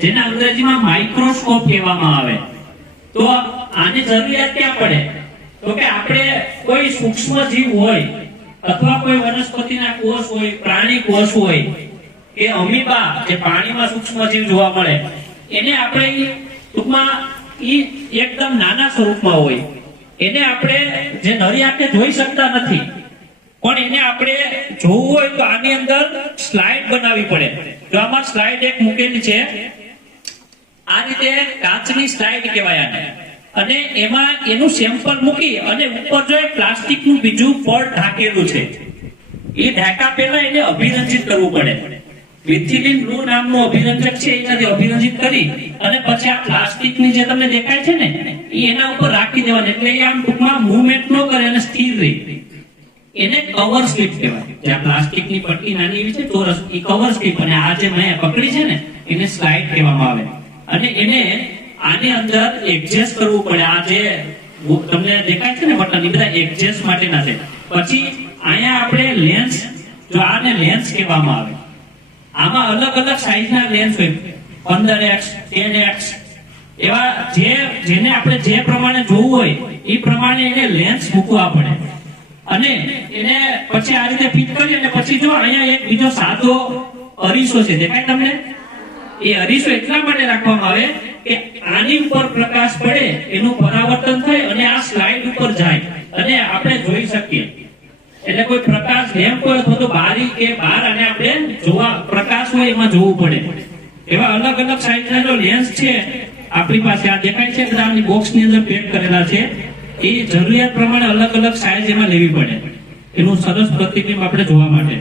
જેને અંગ્રેજીમાં માઇક્રોસ્કોપ કહેવામાં આવે. તો આની જરૂરિયાત ક્યાં પડે? તો કે આપણે કોઈ સૂક્ષ્મ જીવ હોય અથવા કોઈ વનસ્પતિના કોષ હોય, પ્રાણી કોષ હોય કે અમીબા જે પાણીમાં સૂક્ષ્મ જીવ જોવા મળે, એને આપણે ટૂંકમાં એકદમ નાના સ્વરૂપમાં હોય, એને આપણે જે નરી આંખે જોઈ શકતા નથી, પણ એને આપણે જોવું હોય તો આની અંદર સ્લાઇડ બનાવવી પડે. તો આમાં સ્લાઇડ એક મૂકેલી છે, આ રીતે કાચની સ્લાઇડ કહેવાય આને, અને એમાં એનું સેમ્પલ મૂકી અને ઉપર જો પ્લાસ્ટિકનું બીજું પડ ઢાંકેલું છે, એ ઢાંકા પહેલા એને અભિરંજિત કરવું પડે. મિથિલિન બ્લુ નામનું અભિરંજક છે, એનાથી અભિરંજિત કરી અને પછી આ પ્લાસ્ટિકની જે તમને દેખાય છે ને, એ એના ઉપર રાખી દેવાની, એટલે એ આમ ટૂંકમાં મૂવમેન્ટ ન કરે અને સ્થિર રહે. એને કવર સ્લિપ કહેવાય. જે આ પ્લાસ્ટિકની પટ્ટી નાની એવી છે ચોરસ, એ કવર સ્લિપ, અને આ જે મેં પકડી છે ને એને સ્લાઇડ કહેવામાં આવે. અને એને આની અંદર એડજસ્ટ કરવું પડે. આ જે તમને દેખાય છે ને બટન, એ બધા એડજસ્ટ માટેના છે. પછી અહીંયા આપણે લેન્સ, જો આને લેન્સ કહેવામાં આવે, આમાં અલગ અલગ સાઈઝના લેન્સ હોય, 15x 10x એવા, જેને આપણે જે પ્રમાણે જોવું હોય એ પ્રમાણે એને લેન્સ મૂકવા પડે. અને એને પછી આ રીતે ફિટ કરી અને પછી જો અહીંયા એક બીજો સાદો અરીસો છે, દેખાય તમને? એ અરીસો એટલા માટે રાખવામાં આવે કે આની ઉપર પ્રકાશ પડે, એનું પરાવર્તન થાય અને આ સ્લાઇડ ઉપર જાય અને આપણે જોઈ શકીએ. એટલે કોઈ પ્રકાશ લેમ્પ હોય અથવા તો બારી કે બહાર અને આપણે જોવા પ્રકાશ હોય એમાં જોવું પડે. એવા અલગ અલગ સાઈઝના જો લેન્સ છે આપણી પાસે, આ દેખાય છે કે આની બોક્સની અંદર પેક કરેલા છે, એ જરૂરિયાત પ્રમાણે અલગ અલગ સાઈઝ એમાં લેવી પડે એનું સરસ પ્રતિબિંબ આપણે જોવા માટે.